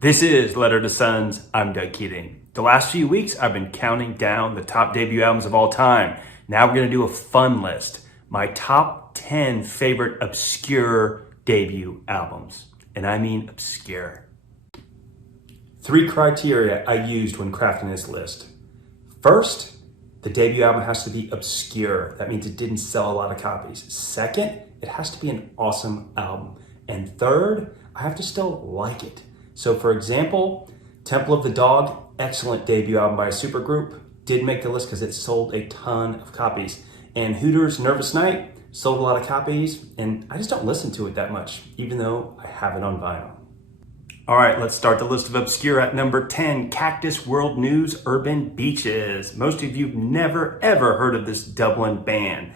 This is Letter to Sons. I'm Doug Keating. The last few weeks, I've been counting down the top debut albums of all time. Now we're going to do a fun list. My top 10 favorite obscure debut albums. And I mean obscure. 3 criteria I used when crafting this list. First, the debut album has to be obscure. That means it didn't sell a lot of copies. Second, it has to be an awesome album. And third, I have to still like it. So for example, Temple of the Dog, excellent debut album by a supergroup, did make the list because it sold a ton of copies. And Hoodoo's Nervous Night sold a lot of copies, and I just don't listen to it that much, even though I have it on vinyl. All right, let's start the list of obscure at number 10, Cactus World News Urban Beaches. Most of you have never ever heard of this Dublin band.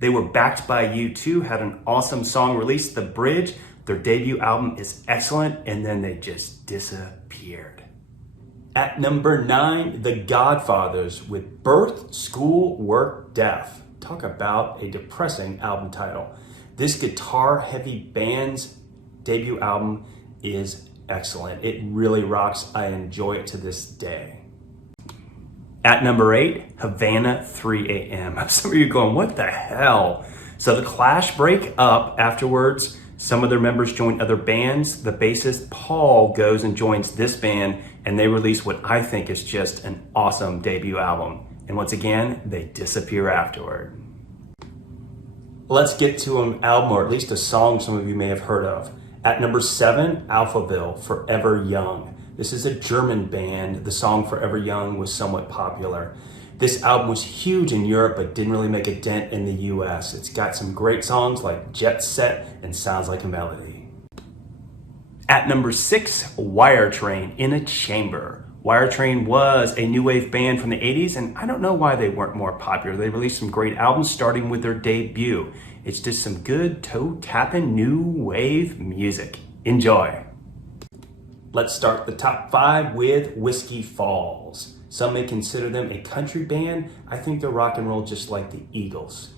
They were backed by U2, had an awesome song released, The Bridge. Their debut album is excellent, and then they just disappeared. At number 9, The Godfathers with Birth, School, Work, Death. Talk about a depressing album title. This guitar-heavy band's debut album is excellent. It really rocks. I enjoy it to this day. At number 8, Havana 3 a.m. Some of you are going, what the hell? So the Clash break up afterwards. Some of their members join other bands. The bassist Paul goes and joins this band, and they release what I think is just an awesome debut album. And once again, they disappear afterward. Let's get to an album, or at least a song some of you may have heard of. At number 7, Alphaville, Forever Young. This is a German band. The song Forever Young was somewhat popular. This album was huge in Europe, but didn't really make a dent in the US. It's got some great songs like Jet Set and Sounds Like a Melody. At number 6, Wire Train, In a Chamber. Wire Train was a new wave band from the 80s, and I don't know why they weren't more popular. They released some great albums starting with their debut. It's just some good toe-tapping new wave music. Enjoy. Let's start the top 5 with Whiskey Falls. Some may consider them a country band. I think they're rock and roll just like the Eagles.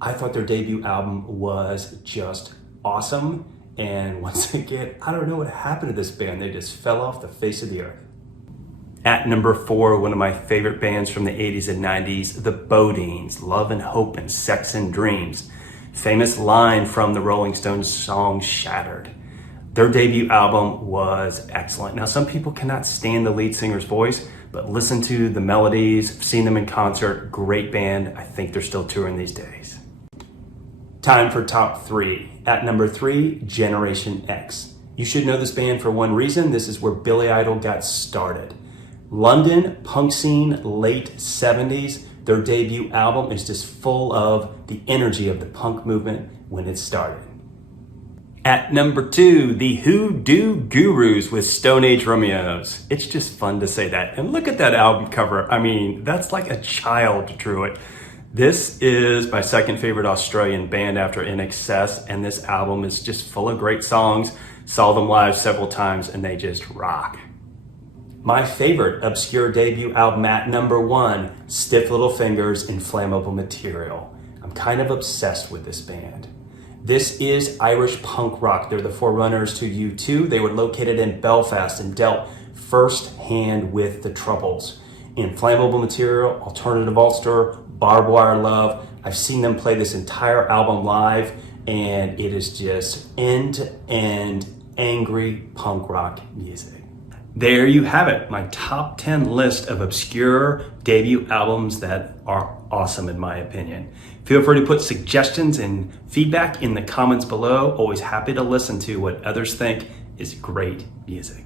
I thought their debut album was just awesome. And once again, I don't know what happened to this band. They just fell off the face of the earth. At number 4, one of my favorite bands from the 80s and 90s, the Bodines, Love and Hope and Sex and Dreams. Famous line from the Rolling Stones song Shattered. Their debut album was excellent. Now, some people cannot stand the lead singer's voice, but listen to the melodies. I've seen them in concert. Great band. I think they're still touring these days. Time for top 3. At number 3, Generation X. You should know this band for one reason. This is where Billy Idol got started. London punk scene, late 70s. Their debut album is just full of the energy of the punk movement when it started. At number 2, the Hoodoo Gurus with Stoneage Romeos. It's just fun to say that. And look at that album cover. I mean, that's like a child drew it. This is my second favorite Australian band after INXS, and this album is just full of great songs. Saw them live several times, and they just rock. My favorite obscure debut album at number 1, Stiff Little Fingers, Inflammable Material. I'm kind of obsessed with this band. This is Irish punk rock. They're the forerunners to U2. They were located in Belfast and dealt first-hand with the Troubles. Inflammable Material, Alternative Ulster, Barbed Wire Love. I've seen them play this entire album live, and it is just end-to-end angry punk rock music. There you have it, my top 10 list of obscure debut albums that are awesome in my opinion. Feel free to put suggestions and feedback in the comments below. Always happy to listen to what others think is great music.